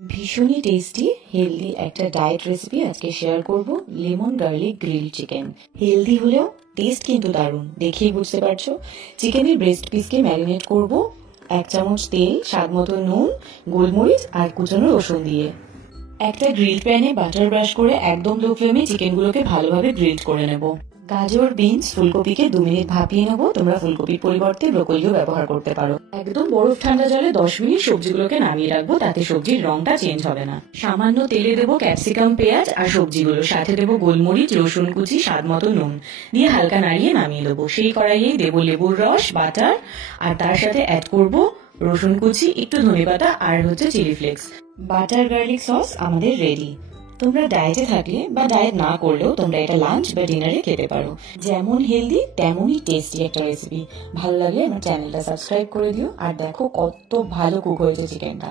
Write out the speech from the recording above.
ভীষণই tasty healthy একটা diet recipe আজকে শেয়ার করব, lemon garlic grill chicken. Healthy হলেও টেস্ট কিন্তু দারুণ, দেখেই বুঝতে পারছো। চিকেনের ব্রেস্ট পিসকে ম্যারিনেট করব 1 চামচ তেল, স্বাদ মতো নুন, গোলমরিচ আর কুচানো রসুন দিয়ে। একটা গ্রিল প্যানে বাটার ব্রাশ করে একদম লো ফ্লেমে চিকেনগুলোকে ভালোভাবে গ্রিল করে নেব। গাজর, বিনস, ফুলকপিকে 2 মিনিট ভাপিয়ে নেব। তোমরা ফুলকপির পরিবর্তে ব্রোকলিও ব্যবহার করতে পারো। একদম বরফ ঠান্ডা জলে 10 মিনিট সবজিগুলোকে নামিয়ে রাখবো, তাতে সবজির রংটা চেঞ্জ হবে না। সামান্য তেলে দেবো ক্যাপসিকাম, পেঁয়াজ আর সবজিগুলো, সাথে দেবো গোলমরিচ, রসুন কুচি, স্বাদ মতো নুন দিয়ে হালকা নাড়িয়ে নামিয়ে দেবো। সেই কড়াইয়েই দেবো লেবুর রস, বাটার আর তার সাথে অ্যাড করব রসুন কুচি, একটু ধনেপাতা আর chilli flakes. Butter garlic sauce আমাদের রেডি। তোমরা ডায়েটে থাকলে বা ডায়েট না করলেও তোমরা এটা লাঞ্চ বা ডিনারে খেতে পারো। যেমন হেলদি তেমনই টেস্টি একটা রেসিপি। ভালো লাগলে আমার চ্যানেলটা সাবস্ক্রাইব করে দিও আর দেখো কত ভালো কুক হয়েছে চিকেনটা।